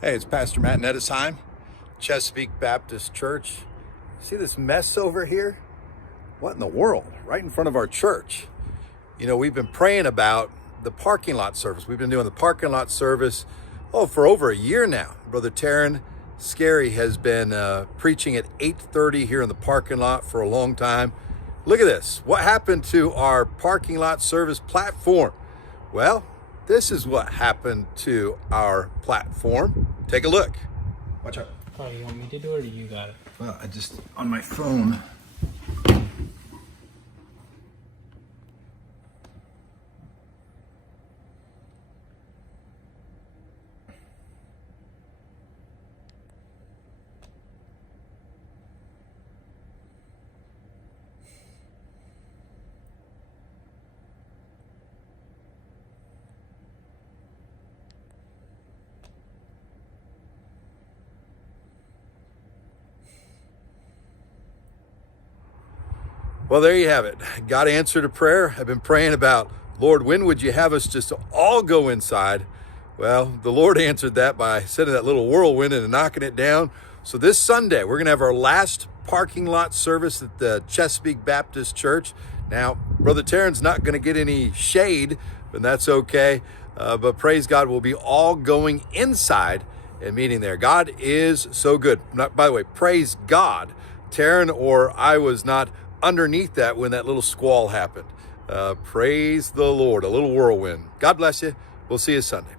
Hey, it's Pastor Matt Nettesheim, Chesapeake Baptist Church. See this mess over here? What in the world? Right in front of our church. You know, we've been praying about the parking lot service. We've been doing the parking lot service, for over a year now. Brother Taryn Scary has been preaching at 8:30 here in the parking lot for a long time. Look at this. What happened to our parking lot service platform? Well, this is what happened to our platform. Take a look. Watch out. Oh, you want me to do it or you got it? Well, I just, on my phone. Well, there you have it. God answered a prayer. I've been praying about, Lord, when would you have us just all go inside? Well, the Lord answered that by sending that little whirlwind and knocking it down. So this Sunday, we're going to have our last parking lot service at the Chesapeake Baptist Church. Now, Brother Taryn's not going to get any shade, but that's okay. But praise God, we'll be all going inside and meeting there. God is so good. By the way, praise God. Taryn or I was not underneath that when that little squall happened. Praise the Lord, a little whirlwind. God bless you. We'll see you Sunday.